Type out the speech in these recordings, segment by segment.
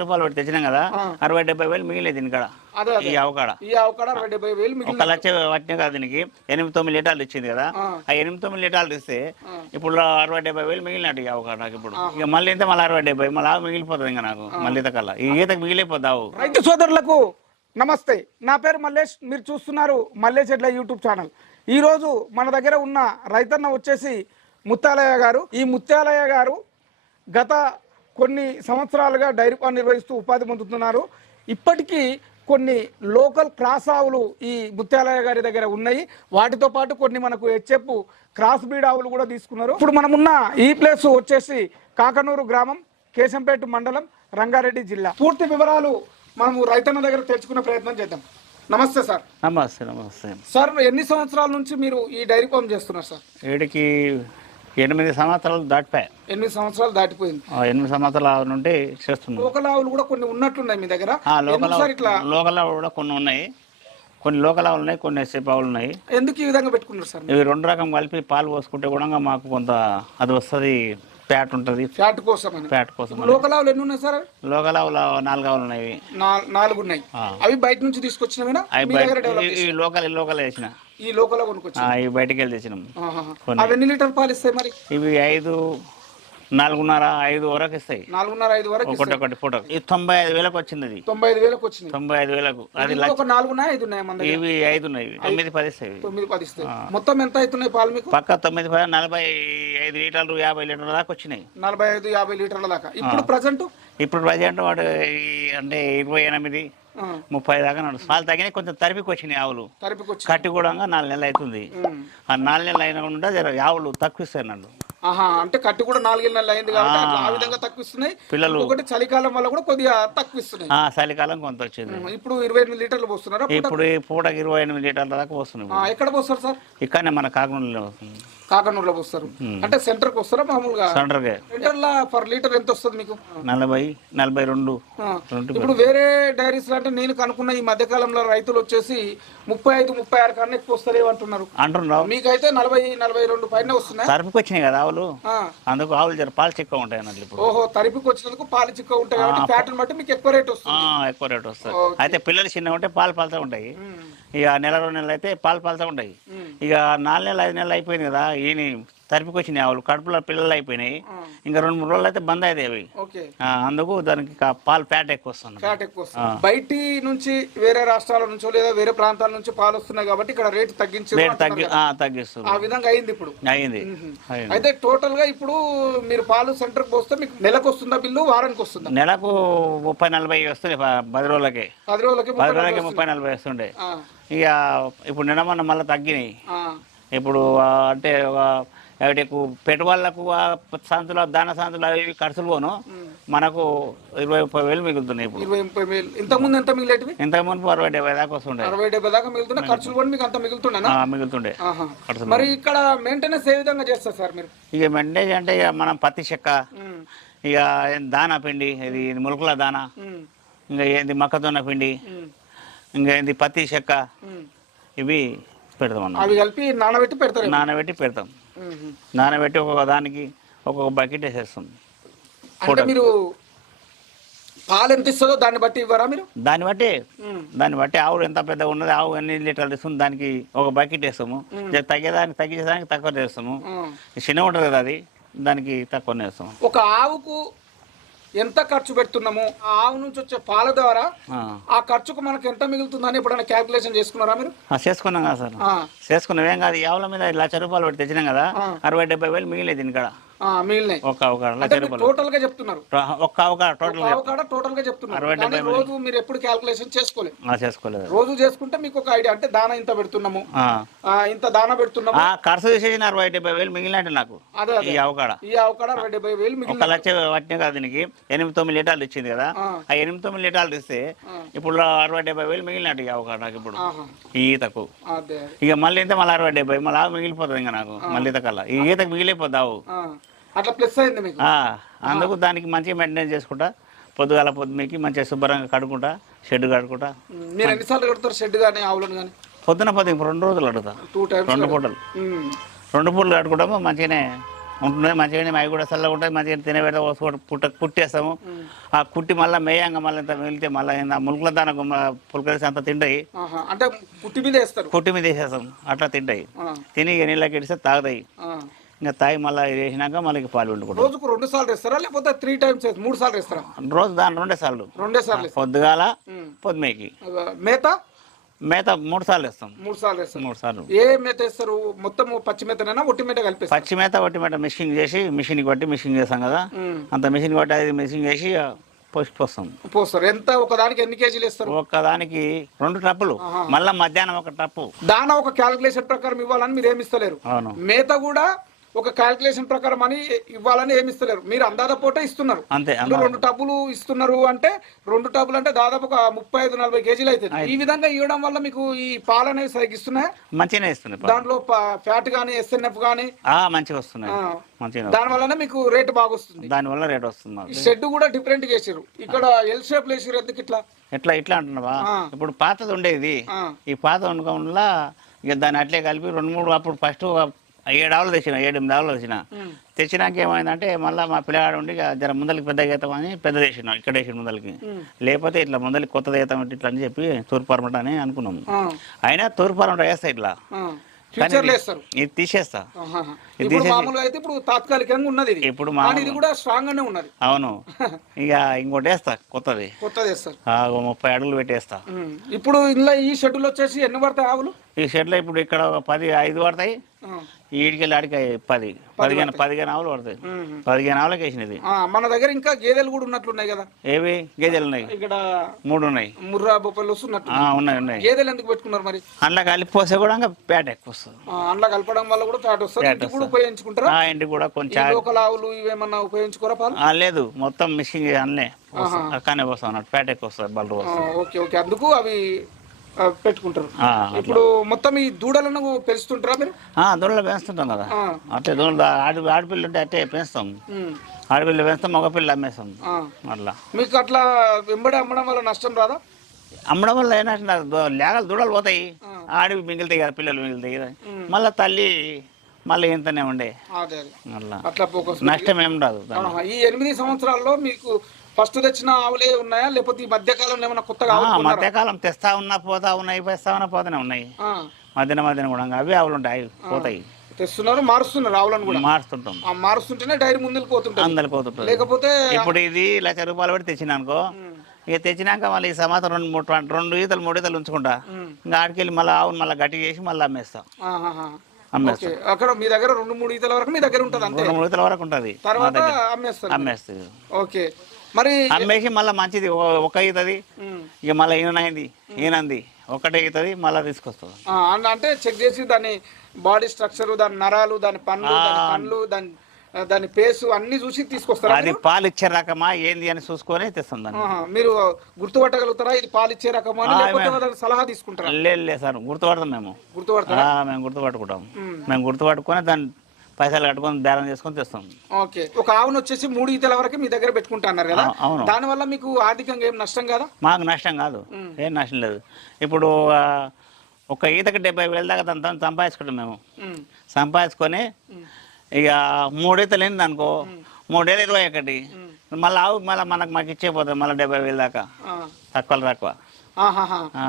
రూపాయలు పెట్టి తెచ్చినాం కదా 60-70 వేలు మిగిలేదు దీనికాడ ఈ అవకాడ 60-70 1 లక్ష పట్టినా కదా దీనికి 8-9 లీటర్లు ఇచ్చింది కదా ఆ 8-9 లీటర్లు ఇస్తే ఇప్పుడు 60-70 వేలు మిగిలినట్టు ఈ అవకాడ నాకు ఇప్పుడు ఇక మళ్ళీ ఇంత మళ్ళీ 60-70 మళ్ళీ మిగిలిపోతుంది ఇంకా నాకు మళ్ళీ ఈత కల్లా ఈ ఈతకు మిగిలిపోతావు. రైతు సోదరులకు నమస్తే, నా పేరు మల్లేష్, మీరు చూస్తున్నారు మల్లేష్ ఎడ్ల యూట్యూబ్ ఛానల్. ఈరోజు మన దగ్గర ఉన్న రైతన్న వచ్చేసి ముత్యాలయ్య గారు. ఈ ముత్యాలయ్య గారు గత కొన్ని సంవత్సరాలుగా డైరీ ఫామ్ నిర్వహిస్తూ ఉపాధి పొందుతున్నారు. ఇప్పటికీ కొన్ని లోకల్ క్రాస్ ఆవులు ఈ ముత్యాలయ్య గారి దగ్గర ఉన్నాయి. వాటితో పాటు కొన్ని మనకు హెచ్ఎఫ్ క్రాస్ బ్రీడ్ ఆవులు కూడా తీసుకున్నారు. ఇప్పుడు మనమున్న ఈ ప్లేస్ వచ్చేసి కాకనూరు గ్రామం, కేశంపేట మండలం, రంగారెడ్డి జిల్లా. పూర్తి వివరాలు మనము రైతన్న దగ్గర తెలుసుకునే ప్రయత్నం చేద్దాం. నమస్తే సార్. నమస్తే సార్, ఎన్ని సంవత్సరాల నుంచి మీరు ఈ డైరీ ఫామ్ చేస్తున్నారు సార్? వీడికి 8 సంవత్సరాలు దాటిపోయాయి. 8 సంవత్సరాలు దాటిపోయింది. 8 సంవత్సరాల నుండి చేస్తున్నాం. లోకల్ ఆవులు కూడా కొన్ని ఉన్నట్లున్నాయి మీ దగ్గర. లోకల్ ఆవులు కూడా కొన్ని ఉన్నాయి, కొన్ని లోకల్ ఆవులు ఉన్నాయి, కొన్ని ఎస్ఎఫ్ ఆవులు ఉన్నాయి. ఎందుకు ఈ విధంగా పెట్టుకున్నారు సార్? ఇవి 2 రకం కలిపి పాలు పోసుకుంటే కూడా మాకు కొంత అది వస్తుంది, ఫ్యాట్ ఉంటుంది. ఫ్యాట్ కోసం. లోకల్ ఆవులు ఎన్ని ఉన్నాయి సార్? లోకల్ ఆవులు 4 ఆవులు ఉన్నాయి. 4 ఉన్నాయి. అవి బయట నుంచి తీసుకొచ్చినవేనా? ఈ లోకల్ వేసిన ఈ లోకల్ కొనుక్కొచ్చి ఇవి బయటకి వెళ్ళి తెచ్చినాం. అవి ఎన్ని లీటర్ పాలు ఇస్తాయి మరి? ఇవి 4.5 వరకు ఇస్తాయి. 4.5 వరకు ఒకటి ఫోటో. ఇది 95,000 వచ్చింది. అది 95,000 వచ్చింది. 95,000. అది 4-5 ఉన్నాయి మన దగ్గర. ఇవి 5 ఉన్నాయి. 9-10 ఇస్తాయి. 9-10 ఇస్తాయి. మొత్తం ఎంత అవుతున్నాయి పాలు మీకు? పక్క 9-10 45 లీటర్లు 50 లీటర్ల దాకా వచ్చినాయి. 45-50 లీటర్ల దాకా. ఇప్పుడు ప్రజెంట్ వాడు అంటే 28-30 దాకా నడుస్తుంది. పాలు తగ్గినాయి, కొంచెం తరిపికి వచ్చినాయి ఆవులు. కట్టి కూడా 4 నెలలు అవుతుంది. ఆ 4 నెలలు అయినా కూడా ఆవులు తక్కువ ఇస్తాయి నన్ను. అంటే కట్టి కూడా 4 నెలలు అయింది కాబట్టి ఆ విధంగా తక్కువ ఇస్తున్నాయి. పిల్లలు ఒకటి చలికాలం వల్ల కూడా కొద్దిగా తక్కువ ఇస్తున్నాయి. చలికాలం కొంత వచ్చింది. ఇప్పుడు 28 లీటర్లు పోస్తున్నారు. ఇప్పుడు పూటకి 28 లీటర్ల దాకా పోస్తున్నాయి. ఎక్కడ పోస్తారు సార్? ఇక్కడనే మన కాకనూరులో వస్తుంది. కాకనూరులో పోస్తారు. అంటే సెంటర్ కి వస్తారా మామూలుగా? సెంటర్ లీటర్ల పర్ లీటర్ ఎంత వస్తుంది మీకు? 40-42. ఇప్పుడు వేరే డైరీస్ అంటే నేను కనుక్కున్న ఈ మధ్య కాలంలో రైతులు వచ్చేసి 35-36 కన్నా ఎక్కువ వస్తారు అంటున్నారు. మీకైతే 40-42 పైన వస్తున్నాయి. తరిపికి వచ్చినాయి కదా ఆవులు, అందుకు ఆవులు పాలు చిక్కువ ఉంటాయి అన్నట్లు. ఇప్పుడు ఓహో, తరిపికి వచ్చినందుకు పాలు చిక్కువ ఉంటాయి కాబట్టి ఫ్యాట్ బట్టి మీకు ఎక్కువ రేట్ వస్తుంది. ఎక్కువ రేట్ వస్తుంది. అయితే పిల్లలు చిన్నగా ఉంటే పాలు పలుతూ ఉంటాయి. ఇక 1-2 నెలలు అయితే పాలు పలుతూ ఉంటాయి. ఇక 4 నెలలు 5 నెలలు అయిపోయింది కదా, ఈయన తరిపికి వచ్చినాయి ఆవులు, కడుపులో పిల్లలు అయిపోయినాయి. ఇంకా 2-3 రోజులు అయితే బంద్ అయితే అవి. అందుకు దానికి పాలు ఫ్యాట్ ఎక్కువ వస్తుంది. బయటి నుంచి వేరే రాష్ట్రాల నుంచో లేదా వేరే ప్రాంతాల నుంచి పాలు వస్తున్నాయి కాబట్టి ఇక్కడ రేట్ తగ్గిస్తుంది. ఆ విధంగా అయింది ఇప్పుడు. అయింది. అయితే టోటల్ గా ఇప్పుడు మీరు పాలు సెంటర్ కి పోస్తే మీకు నెలకు వస్తుందా బిల్లు, వారానికి వస్తుందా? నెలకు 30-40 వస్తుంది. 10 రోజులకి 30-40 వస్తుండే. ఇక ఇప్పుడు నిన్న మళ్ళీ తగ్గినాయి. ఇప్పుడు అంటే పెట్టుబడులకు సంతులు, దాన సంతులు అవి ఖర్చులు పోను మనకు 20-30 వేలు మిగులుతున్నాయి. ఇప్పుడు 20-30 వేలు. ఇంతకుముందు ఎంత మిగిలేటివి? ఇంతకుముందు 60-70 దాకా వస్తుండే. 60-70 దాకా మిగులుతున్నాయి. ఖర్చులు కూడా మీకు అంత మిగులుతుండే. మరి ఇక్కడ మెయింటెనెన్స్ ఏ విధంగా చేస్తారు సార్ మీరు? ఇక మెయింటెనెన్స్ అంటే ఇక మనం పత్తి చెక్క, ఇక దానా పిండి, ఇది ములకల దానా, ఇంకా ఏంది మొక్కజొన్న పిండి, ఇంకా ఏంది పత్తి చెక్క, ఇవి పెడతాం. అవి కలిపి నానబెట్టి పెడతాం. నానబెట్టి ఒక్కొక్క దానికి ఒక్కొక్క బకెట్ వేసేస్తాం. మీరు పాలు ఎంత ఇస్తుందో దాన్ని బట్టి ఇవ్వరా మీరు? దాన్ని బట్టి ఆవు ఎంత పెద్దగా ఉన్నది, ఆవు ఎన్ని లీటర్లు ఇస్తుంది దానికి ఒక బకెట్ వేస్తాము. తగ్గించేదానికి తక్కువ చేస్తాము. చిన్న ఉంటుంది కదా, అది దానికి తక్కువనే వేస్తాము. ఒక ఆవుకు ఎంత ఖర్చు పెడుతున్నాము, ఆ ఆవు నుంచి వచ్చే పాల ద్వారా ఆ ఖర్చుకు మనకు ఎంత మిగులుతుందని ఎప్పుడైనా క్యాల్కులేషన్ చేసుకున్నారా మీరు? చేసుకున్నాం కదా సార్, చేసుకున్నాం. ఏం కాదు, ఆవుల మీద 1 లక్ష రూపాయలు పెట్టి తెచ్చినాం కదా, 60-70 వేలు మిగిలేదు దీనికాడ. టోటల్ గా చెప్తున్నారు. రోజు మీరు ఎప్పుడు క్యాల్కులేషన్ చేసుకోలేదు. రోజు చేసుకుంటే మీకు ఒక ఐడియా, అంటే దానా ఇంత పెడుతున్నాము, ఇంత దానా పెడుతున్నాము. ఖర్చు చేసేసిన 60-70 వేలు మిగిలినట్టు నాకు. ఈ అవకాడ 60-70 వేలు 1 లక్ష పట్టినా కదా దీనికి. 8-9 లీటర్లు ఇచ్చింది కదా, ఆ 8-9 లీటర్లు ఇస్తే ఇప్పుడు 60-70 వేలు మిగిలినట్టు ఈ అవకాడ నాకు ఇప్పుడు. ఈ ఈతకు ఇక మళ్ళీ ఇంత మళ్ళీ 60-70 మళ్ళీ మిగిలిపోతుంది. ఇంకా నాకు మళ్ళీ ఈత కల్లా ఈ ఈతకు మిగిలిపోతావు. అట్లా ప్లస్ అయింది మీకు. అందుకు దానికి మంచిగా మెయింటెనెన్స్ చేసుకుంటా, పొద్దుగాల పొద్దుకి మంచిగా శుభ్రంగా కడుకుంటా, షెడ్ కడుకుంటా. మీరు ఎన్నిసార్లు కడతారు షెడ్ కానీ ఆవులను కానీ? పొద్దున 2 రోజులు కడుగుతా. 2 పూటలు కడుకుంటాము. మంచిగానే ఉంటున్నాయి మంచిగానే అవి కూడా చల్లగా ఉంటుంది మంచిగా తినబెడతా కుట్టేస్తాము ఆ కుట్టి మళ్ళీ మేయంగా మళ్ళీ ఇంత వెళ్తే మళ్ళీ ములుకుల దాన పులకరిసి అంత తింటాయి అంటే కుట్టి మీద వేస్తారు కుట్టి మీద వేసేస్తాం అట్లా తింటాయి తిని నీళ్ళకి ఇడిస్తే తాగుతాయి ఇంకా తాగి మళ్ళీ వేసినాక మళ్ళీ పాలు వండుకుంటాం రోజుకు 2 సార్లు వేస్తారా లేకపోతే 3 టైమ్స్ 3 సార్లు వేస్తారా రోజు దాని 2 సార్లు పొద్దుగాల పొద్దుమేకి మేత 3 సార్లు వేస్తాం 3 సార్లు వేస్తాం 3 సార్లు ఏ మేత వేస్తారు మొత్తం పచ్చి మేతనైనా ఒట్టి మేత కలిపి పచ్చి మేత ఒట్టి మేత మిషింగ్ చేసి మిషన్ కొట్టి మిషింగ్ చేస్తాం కదా అంత మిషన్ కొట్టి అది మిషింగ్ చేసి పోస్తారు ఎంత ఒకదానికి ఎన్ని కేజీలు ఇస్తారు ఒకదానికి 2 ట్రప్పులు మళ్ళీ మధ్యాహ్నం 1 ట్రప్పు దానా ఒక క్యాలిక్యులేషన్ ప్రకారం ఇవ్వాలని మీరు ఏమి ఇస్తలేరు మేత కూడా ఒక క్యాలిక్యులేషన్ ప్రకారం అని ఇవ్వాలని ఏమి ఇస్తలేరు మీరు అందాద పూట ఇస్తున్నారు అంతే 2 టబ్బులు ఇస్తున్నారు అంటే 2 టబ్బులు అంటే దాదాపు ఒక 35-40 కేజీలు అవుతుంది ఈ విధంగా ఇవ్వడం వల్ల మీకు ఈ పాలు అనేవి సరిగ్గా ఇస్తున్నాయి మంచిగానే ఇస్తున్నాయి దాంట్లో ఫ్యాట్ గానీ SNF గానీ మంచిగా వస్తున్నాయి దాని వల్లనే మీకు రేటు బాగా వస్తుంది దాని వల్ల రేట్ వస్తుంది షెడ్ కూడా డిఫరెంట్ చేసారు ఇక్కడ ఎల్ షేప్ వేసారు ఎందుకు ఇట్లా ఇట్లా అంటున్నావా ఇప్పుడు పాతది ఉండేది ఈ పాత ఉండడం వల్ల ఇక దాన్ని అట్లే కలిపి 2-3 అప్పుడు ఫస్ట్ 7 ఆవులు తెచ్చిన 7-8 ఆవులు తెచ్చినాక ఏమైందంటే మళ్ళీ మా పిల్లగాడు ఉండి జర ముందరికి పెద్దగా అవుతామని పెద్ద వేసినాం ఇక్కడ వేసిన ముందరికి లేకపోతే ఇట్లా ముందరికి కొత్తది అవుతాం ఇట్లా అని చెప్పి తూర్పురమట అని అనుకున్నాము అయినా తూర్పురమట వేస్తా ఇట్లా ఇది తీసేస్తా ఇప్పుడు తాత్కాలికంగా ఉన్నది ఇప్పుడు ఇది కూడా స్ట్రాంగ్ గానే ఉన్నది అవును ఇక ఇంకోటి వేస్తా కొత్తది 30 అడుగులు పెట్టేస్తా ఇప్పుడు ఇందులో ఈ షెడ్యూల్ వచ్చేసి ఎన్ని పడతాయి ఆవులు ఈ షెడ్లో ఇప్పుడు ఇక్కడ 5 పడతాయి ఈడికెళ్ళి ఆడికి 15 ఆవులు పడతాయి 15 ఆవులకి వేసినది మన దగ్గర ఇంకా గేదెలు కూడా ఉన్నట్లున్నాయి కదా ఏవి గేదెలు ఉన్నాయి ఇక్కడ 3 ఉన్నాయి ముర్రా బొప్పలు ఉన్నాయి గేదెలు ఎందుకు పెట్టుకున్నారు మరి అందులో కలిపిపోస్తే కూడా పేట ఎక్కువ వస్తుంది అందులో కలపడం వల్ల కూడా పేట వస్తుంది కూడా ఉపయోగించుకుంటారా ఇంటికి కూడా కొంచెం లోకల్ ఆవులు ఇవేమన్నా ఉపయోగించుకోరా పాలు లేదు మొత్తం మిషింగ్ అన్నీ అక్కడనే వస్తాం అన్నట్టు పేట ఎక్కువ వస్తుంది బల్లు ఓకే అందుకు అవి పెట్టుకుంటారు ఇప్పుడు మొత్తం ఈ దూడలను పెంచుతుంటారా మీరు దూడలు పెంచుతుంటాం కదా అట్లే దూడలు ఆడపిల్ల ఉంటే అట్టే పెంచుతాం ఆడపిల్ల పెంచుతాం మగపిల్ల అమ్మేస్తాం అట్లా మీకు అట్లా వెంబడి అమ్మడం వల్ల నష్టం రాదా అమ్మడం వల్ల ఏంటంటే లేగలు దూడలు పోతాయి ఆడి మిగులుతాయి కదా పిల్లలు మిగులుతాయి కదా మళ్ళీ తల్లి మళ్ళీ ఇంతనే ఉండే అట్లా నష్టం ఏం రాదు ఈ 8 సంవత్సరాల్లో మీకు ఫస్ట్ తెచ్చిన ఆవులే ఉన్నాయా లేకపోతే ఈ మధ్యకాలంలో ఏమైనా కొత్తగా మధ్యకాలం తెస్తా ఉన్నా పోతా ఉన్నాయి వేస్తా ఉన్నా పోతానే ఉన్నాయి మధ్యన కూడా అవి ఆవులు ఉంటాయి పోతాయి తెస్తున్నారు మారుస్తున్నారు ఆవులను కూడా మారుస్తుంటాం మారుస్తుంటేనే డైరీ ముందుకు పోతుంటుంది లేకపోతే ఇప్పుడు ఇది 1,00,000 రూపాయలు పెట్టి తెచ్చిన అనుకో ఇక తెచ్చినాక మళ్ళీ ఈ సంవత్సరం 2 ఈతలు 3 ఈతలు ఉంచుకుంటా ఇంకా ఆడికెళ్ళి మళ్ళీ ఆవును మళ్ళీ గట్టి చేసి మళ్ళీ అమ్మేస్తాం అక్కడ మీ దగ్గర 2-3 ఈతల వరకు మీ దగ్గర ఉంటుంది అంతే 2-3 ఈతల వరకు ఉంటుంది తర్వాత అమ్మేస్తుంది ఓకే మరి అమ్మేసి మళ్ళీ మంచిది ఒక ఈతది ఇక మళ్ళీ ఈయనంది ఒకటే ఈతది మళ్ళీ తీసుకొస్తుంది అంటే చెక్ చేసి దాని బాడీ స్ట్రక్చర్ దాని నరాలు దాని పండ్లు దాని పేసు అన్ని చూసి తీసుకొస్తారా అది పాలు ఇచ్చే రకమా ఏంది అని చూసుకొని తెస్తాం దాన్ని మీరు గుర్తుపట్టగలుగుతారా ఇది పాలు ఇచ్చే రకమా సలహా తీసుకుంటారా లేదు సార్ గుర్తుపడతాం మేము గుర్తుపట్టుకుంటాం మేము గుర్తుపట్టుకొని దాన్ని పైసలు కట్టుకొని బేరం చేసుకొని తెస్తాం ఓకే ఒక ఆవును వచ్చేసి 3 ఈతల వరకు మీ దగ్గర పెట్టుకుంటున్నారు కదా దాని వల్ల మీకు ఆర్థికంగా ఏం నష్టం కాదా మాకు నష్టం కాదు ఏం నష్టం లేదు ఇప్పుడు ఒక ఈతకి 70,000 దాకా దాని సంపాదించుకుంటాం మేము సంపాదించుకొని ఇక 3 ఈతలు ఏంది అనుకో 3 ఏళ్ళు 21 మళ్ళీ ఆవు మళ్ళీ మాకు ఇచ్చేపోతుంది మళ్ళీ 70,000 దాకా తక్కువ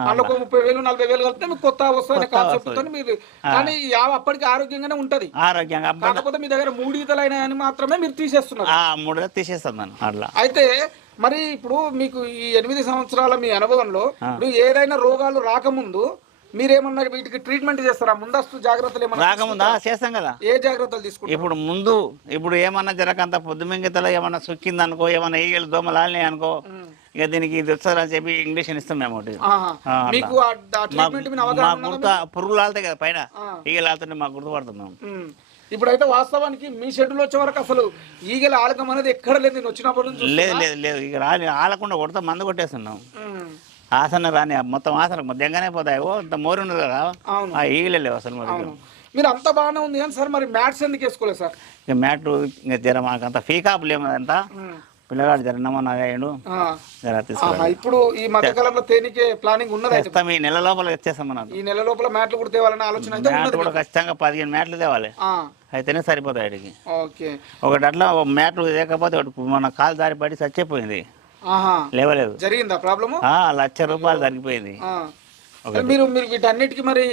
అందులో 30,000 40,000 కలిపితే మీకు కొత్త వస్తుంది కాన్సెప్ట్ మీరు కానీ అప్పటికి ఆరోగ్యంగానే ఉంటది కాకపోతే మీ దగ్గర 3 ఈతలు అయినాయని మాత్రమే మీరు తీసేస్తున్నారు 3 ఈతలు తీసేస్తాను అట్లా అయితే మరి ఇప్పుడు మీకు ఈ 8 సంవత్సరాల మీ అనుభవంలో ఇప్పుడు ఏదైనా రోగాలు రాకముందు మీరేమన్నా వీటికి ట్రీట్మెంట్ చేస్తారా ముందస్తు జాగ్రత్తలు ఏమన్నా రాకముందా చేస్తాం కదా ఏ జాగ్రత్తలు తీసుకుంటారు ఇప్పుడు ఏమన్నా జరగంత పొద్దుమింగితలో ఏమన్నా సుక్కింది అనుకో ఏమన్నా ఈగలు దోమలాలి అనుకో ఇక దీనికి ఇది వచ్చారని చెప్పి ఇంగ్లీషన్ ఇస్తాం మేము పురుగులు ఆలుతాయి కదా పైన ఈగలు ఆలుతుంటే మాకు గుర్తుపడుతున్నాం ఇప్పుడైతే వాస్తవానికి మీ షెడ్యూల్ వచ్చే వరకు అసలు ఈగల ఆలకం అనేది ఎక్కడ లేదు నేను వచ్చినప్పటి నుంచి లేదు ఇక రాని ఆలకుండా కొడతా మందు కొట్టేస్తున్నాం ఆసన రాని మొత్తం ఆసన దెంగనే పోతాయి ఇంత మోరు ఉండదు కదా ఆ ఈగలే లేవు అసలు మరి మీరు అంత బాగానే ఉంది కానీ సార్ మరి మ్యాట్స్ ఎందుకు వేసుకోలేదు సార్ ఇక మ్యాట్ ఇంకా జర మాకు అంత ఫీకాపులు ఏమంతా పిల్లగాడు జరిగినామో నాగాయుడు ఆ. జర తీసుకురా ఇప్పుడు ఈ మధ్యకాలంలో తేనీకే ప్లానింగ్ ఉన్నది అయితే. తెస్తాం ఈ నెల లోపల తెచ్చేస్తాం మనం ఈ నెల లోపల మ్యాట్లు కూడా తేవాలనే ఆలోచన అయితే మ్యాట్ ఉన్నది కూడా మీకు. ఖచ్చితంగా 15 మ్యాట్లు తేవాలి ఆ, అయితేనే సరిపోతాయి వాడికి ఓకే. ఒకటి అట్లా ఒక మ్యాట్ లేకపోతే ఒకటి మన కాలు దారి పడి చచ్చిపోయింది ఆహా, లేవలేదు జరిగిందా ప్రాబ్లము? ₹1,00,000 జరిగిపోయింది మీరు మీరు వీటన్నిటికీ మరి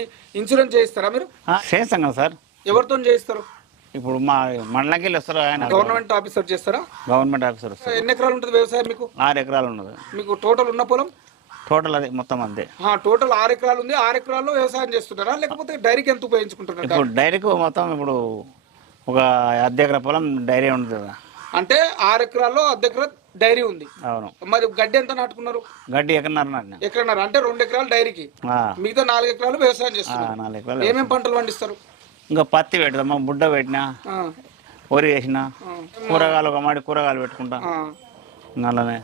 ఇన్సూరెన్స్ చేయిస్తారా మీరు? చేస్తాం కదా సార్ ఎవరితో చేయిస్తారు? ఇప్పుడు మా మండలంకి వెళ్ళి వస్తారు ఆయన గవర్నమెంట్ ఆఫీసర్ చేస్తారా? గవర్నమెంట్ ఆఫీసర్ వస్తారు ఎన్ని ఎకరాలు ఉంటుంది వ్యవసాయం మీకు? 6 ఎకరాలు ఉన్నది మీకు టోటల్ ఉన్న పొలం? టోటల్ అది మొత్తం అంతే టోటల్ 6 ఎకరాలు ఉంది. 6 ఎకరాల్లో వ్యవసాయం చేస్తున్నారా లేకపోతే డైరీకి ఎంత ఉపయోగించుకుంటున్నారు? ఇప్పుడు డైరీకి మొత్తం ఇప్పుడు ఒక అర్ధ ఎకరా పొలం డైరీ ఉంటుంది కదా అంటే 6 ఎకరాల్లో అర్ధ ఎకరా డైరీ ఉంది. అవును మరి గడ్డి ఎంత నాటుకున్నారు? గడ్డి ఎక్కడన్నారు ఎకరన్నర అంటే 2 ఎకరాలు డైరీకి, మిగతా 4 ఎకరాలు వ్యవసాయం చేస్తున్నారు. 4 ఎకరాలు ఏమేం పంటలు పండిస్తారు? ఇంకా పత్తి పెడతామా బుడ్డ పెట్టినా ఆ, వరి వేసిన కూరగాయలు ఒక మాడి కూరగాయలు పెట్టుకుంటా ఆ. అలానే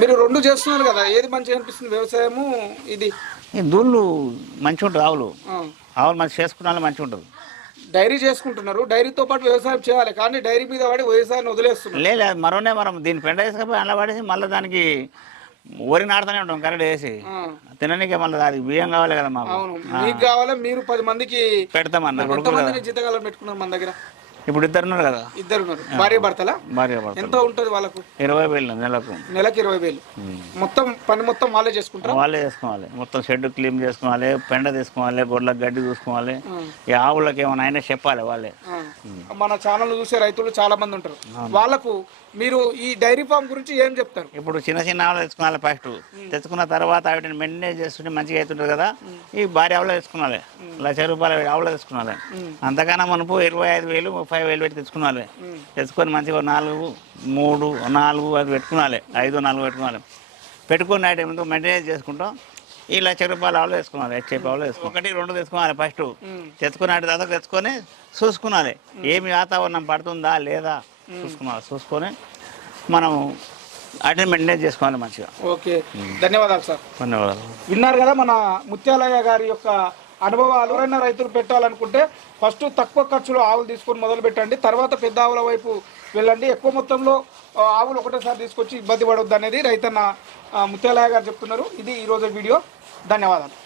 మీరు 2 చేస్తున్నారు కదా, ఏది మంచిగా అనిపిస్తుంది వ్యవసాయము ఇది? ఈ దూళ్ళు మంచిగా ఉంటుంది ఆవులు ఆ. ఆవులు మంచి చేసుకున్నా మంచిగా ఉంటుంది డైరీ చేసుకుంటున్నారు, డైరీతో పాటు వ్యవసాయం చేయాలి, కానీ డైరీ మీద పడి వ్యవసాయాన్ని వదిలేస్తున్నారు. లేదు మరోనే మనం దీన్ని పెండ వేసుకపోయి అలా పడేసి మళ్ళీ దానికి వరి నాడుతూనే ఉంటాం కరెక్ట్ వేసి ఆ. తిననీకే మళ్ళీ అది బియ్యం కావాలి కదా మాకు అవును, మీకు కావాలి, మీరు 10 మందికి పెడతామన్నారు ఎంతమందిని జీతగాళ్ళని పెట్టుకున్నారు మన దగ్గర? ఇప్పుడు 2 ఉన్నారు కదా 2 ఉన్నారు. భార్య భర్తలా? భార్య భర్త ఎంత ఉంటుంది వాళ్ళకు? 20,000 నెలకు నెలకి 20,000. మొత్తం పని మొత్తం వాళ్ళే చేసుకుంటారా? వాళ్ళే చేసుకోవాలి మొత్తం షెడ్ క్లీన్ చేసుకోవాలి పెండ తీసుకోవాలి గొడ్లకు గడ్డి చూసుకోవాలి ఈ ఆవులకి ఏమైనా అయినా చెప్పాలి వాళ్ళే మన ఛానల్ చూసే రైతులు చాలా మంది ఉంటారు, వాళ్ళకు మీరు ఈ డైరీ ఫామ్ గురించి ఏం చెప్తారు? ఇప్పుడు చిన్న చిన్న ఆవులు తెచ్చుకోవాలి ఫస్ట్ తెచ్చుకున్న తర్వాత వాటిని మెయింటైన్ చేస్తుంటే మంచిగా అవుతుంటుంది కదా ఈ భారీ ఆవులు తెచ్చుకోవాలి ₹1,00,000 ఆవులు తెచ్చుకోవాలి అంతకన్నా మనపు 25,000 30,000 పెట్టి తెచ్చుకోవాలి తెచ్చుకొని మంచిగా 4 3 4 అది పెట్టుకోవాలి 5 4 పెట్టుకోవాలి పెట్టుకుని ఐటమ్ మెయింటైన్ చేసుకుంటాం ఈ ₹1,00,000 ఆవులు వేసుకోవాలి హెచ్ఎఫ్ ఆవులు వేసుకోవాలి 1 2 తెచ్చుకోవాలి ఫస్ట్ తెచ్చుకున్న తర్వాత తెచ్చుకొని చూసుకోవాలి ఏమి వాతావరణం పడుతుందా లేదా చూసుకొని మనం వాటిని మెయింటైన్ చేసుకోవాలి మంచిగా. ఓకే, ధన్యవాదాలు సార్. ధన్యవాదాలు. విన్నారు కదా మన ముత్యాలయ్య గారి యొక్క అనుభవాలు. ఎవరైనా రైతులు పెట్టాలనుకుంటే ఫస్ట్ తక్కువ ఖర్చులో ఆవులు తీసుకొని మొదలు పెట్టండి, తర్వాత పెద్ద ఆవుల వైపు వెళ్ళండి. ఎక్కువ మొత్తంలో ఆవులు ఒకటేసారి తీసుకొచ్చి ఇబ్బంది పడవద్దు అనేది రైతన్న ముత్యాలయ్య గారు చెప్తున్నారు. ఇది ఈరోజు వీడియో. ధన్యవాదాలు.